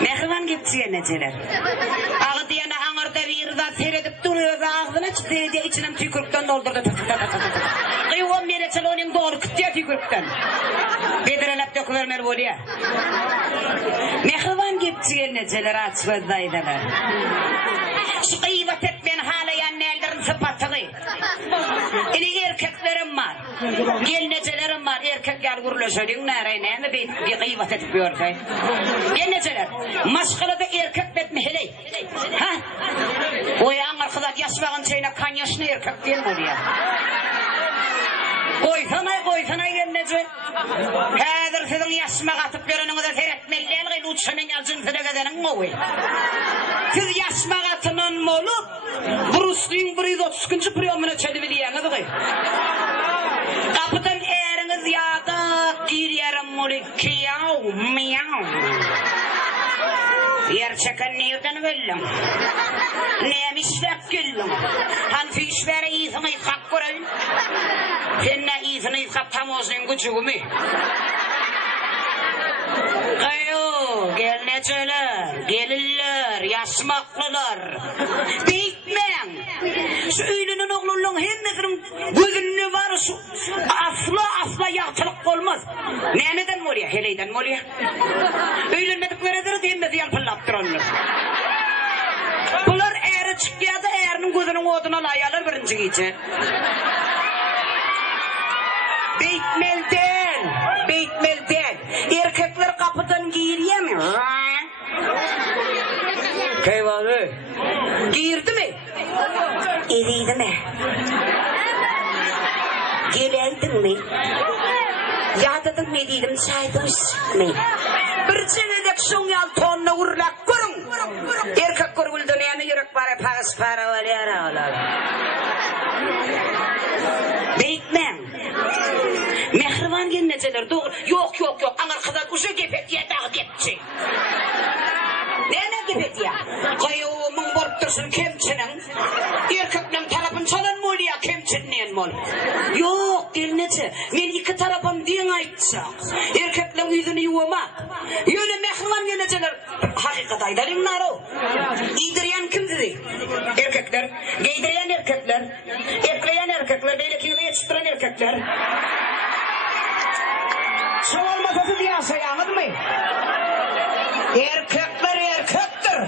Mehriban gitsin neceler. Ağı diyene anırda bir zat seyredip duruyor ağzına çıktı diye içinin tükürükten doldurdu. Kıyıvan mereçel onun doğru kütüye tükürükten. Bedirelep döküvermer bu diye. Mehriban gitsin neceler açmazdaydılar. Şu kıyıvat etmeyen hala yanına ellerin sıpatığı. İni erkeklerim var. Gelnecelerim var. Erkekler gurlaşıyor. Nereye ne bir kıyıvat edip görse. Gelneceler. Maşkılıda erkek betmi heley. Ha? O yan arkadaş yaşmağın şeyine kan yaşını erkek değil mi oraya? Koysana gelnece. Kadir sizin yaşmaq atıp görününüzü seyretmekle elgin uçuşunun yalcın size gezenin o. Siz yaşmaq atının olup Bruce Lee 130. priyomuna çelimi diyeniz ki. Kapıdan eriniz yadık girerim mulikki yav miyav. Yer çeken nereden billim? Neymiş vekkillim? Hanfi işveri iyisini yıkak göreyim. Sen ne iyisini yıkap tam olsun gücümü. Kayo, gelneceler, gelirler, yaşmaklılar. Bitmeyen. Şu öylünün oğlunun hemmetinin gözünü var şu. Asla yağtılık olmaz. Neden mi oluyor? Heleyden mi oluyor? Öylünmedikleri de hemmeti yampıllattır onlar. Bunlar eğri çıkıyor da eğrinin gözünün oduna layalar birinci gece. Beytmelden. Erkekler kapıdan giyiriyor mu? Kayvalı. Giyirdi mi? Eriydi mi? Geleydin mi? Yadadın mı dedim saydım mi? Bir çevedek şun yal tonuna urlak kurun. Erkek kurguldun yani yürek para pagas para var yara olar. Beytmen. Mehriban gelneceler doğru. Yok. Anar kadar kuşa gepet ya dağı gepçi. Ne gepet ya? Kayıvımın borup dursun kemçinin. Erkeklerin tarafın çalın mol ya kemçinin mol. Yok gelnece. Men iki tarafım diyen aytsak. Erkeklerin yüzünü yuvamak. Yöyle mehriban gelneceler. Hakikat aydarın naro. İdiriyen kim dedi? Erkekler. Giydiriyen erkekler. Ekleyen erkekler. Beylekini yetiştiren erkekler. Çoğal masası diye sayanır mı? Erkekler erkektir.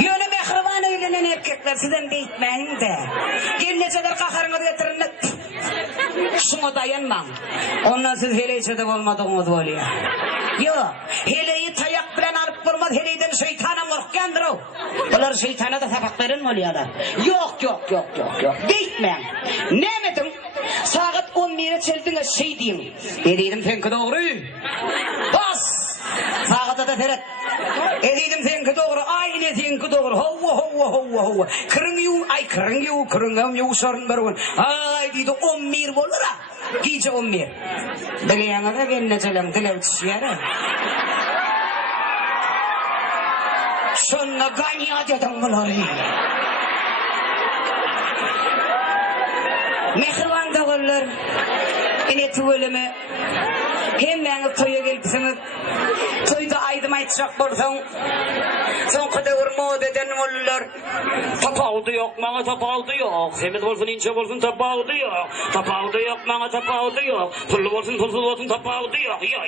Yöne mehriban eylenen erkekler sizden beyitmeyin de. Gelneceler kakarını getirin. Şuna dayanmam. Ondan siz hele içede olmadığınız oluyor. Yok. Heleyi tayak bilen alıp durmaz. Heleyden şeytana korkkandır o. Bunlar şeytana da sabak verin mi oluyorlar? Yok. Beyitmeyin. Ne emedin? Saat 11'e çeldin şey diyeyim. Edeydim senki doğru. Bas. Saate da seret. Edeydim senki doğru. Aynı senki doğru. Hova. Kırın yu sorun barun. Ay deydi 11 olur ha. Gece 11. Dileyene de gelneceler dilev tüşüyere. Şunla ganiyat edin bunları. Mehriban dağırlar. Yine tüvelimi. Hem beni toya gelipsiniz. Toyda aydım aytacak bolsan. Son kadar moda eden olurlar. Tapağıdı yok, bana tapağıdı yok. Semit olsun, ince olsun, tapağıdı yok. Tapağıdı yok, bana tapağıdı yok. Pullu olsun, pulsuz olsun, tapağıdı yok. Yok.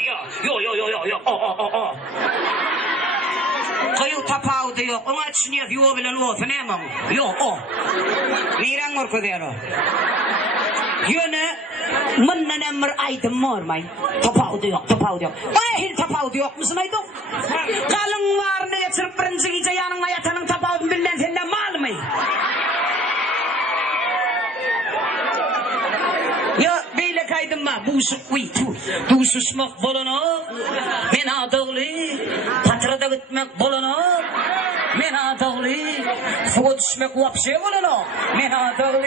Koyu tapağıdı yok. Ona düşünüyor, yuva bilen olsun, hemen. Yok, o. Niren korku der o. Yöne mınnen emir aydım mormay. Tapağıdı yok. O ehil tapağıdı yok musun aydım? Kalın var ne yatırıp birinci gece yanına yatanın tapağıdın bilden senden mal mı? Ya beyle kaydım mı? Bu susmak bolana. Men adağlı. Patrada gitmek bolana. Men adağlı. Suğa düşmek vapşe bolana. Men adağlı.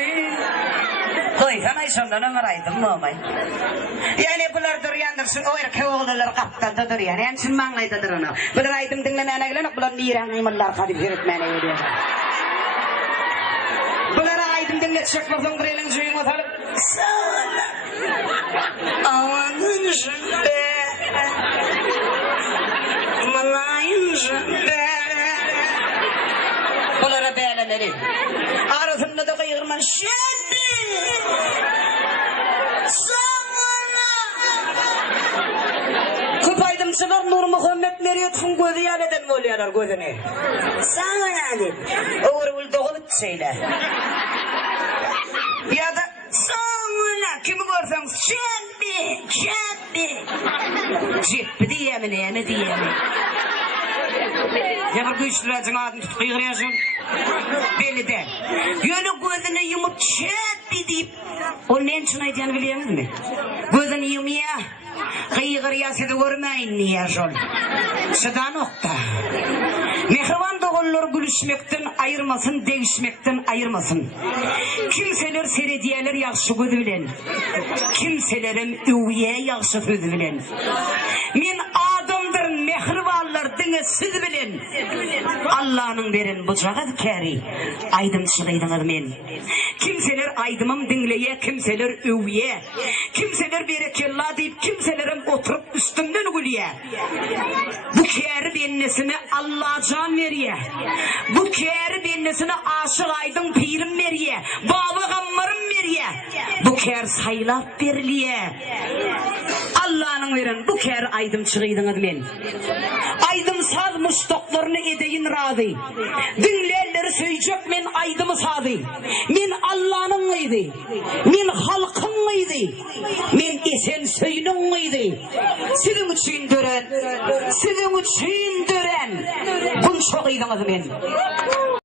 Koysana sondan ömüraydım mı olmay? Yani bunlar duruyandırsın, o erkek oğullar kaptadı duruyan. Yani şimdi manlaydadır onu. Bunlar aydım dinlemene gelen, bunlar niren imanlar kadip yürütmene yürüyor. Bunlar aydım dinletecek bakın kırelin suyun otalıp. Sana amanın şüphe. Malayın şüphe. yani. Arasında da kıyırman şebi. Samana. Kıpaydımçılar Nur Muhammed Meriyet'in gözü yaneden mi oluyorlar gözüne? Samana dedi. Oğru bulduğu söyle. Ya da samana kimi görsen şebi. Şebi diyemi diyemi. Ya bir güçlürecin adını tutup kıyırıyorsun. Belli de. Yönü gözünü yumup şebi deyip. O ne için aydıyanı biliyor musun? Gözünü yumuyor. Kıyıgır yasıdı görmeyin niye şol. Sıda nokta. Mehriban doğullar gülüşmekten ayırmasın, değişmekten ayırmasın. Kimseler serediyeler yakşı gözü bilen. Kimselerim üvye yakşı sözü bilen. Min adamdır mehribanlar siz bilen. Allah'ın verin bucağı keri. Aydım çıkıydınız men. Kimseler aydımım dinleye, kimseler üvye. Kimseler berekellah deyip kimselerim oturup üstümden gülüye. Bu keri bennesine Allah can veriye. Bu keri bennesine aşık aydın pirim veriye. Baba gammarım veriye. Bu keri saylap veriliye. Allah'ın verin bu keri aydım çıkıydınız men. Aydım saz muştoklarını edeyin razı. Dinleyenleri söyleyecek men aydımı sazı. Men Allah'ın mıydı? Men halkın mıydı? Men esen söylün mıydı? Sizin için dören, sizin için dören. Bunu çok iydiniz men.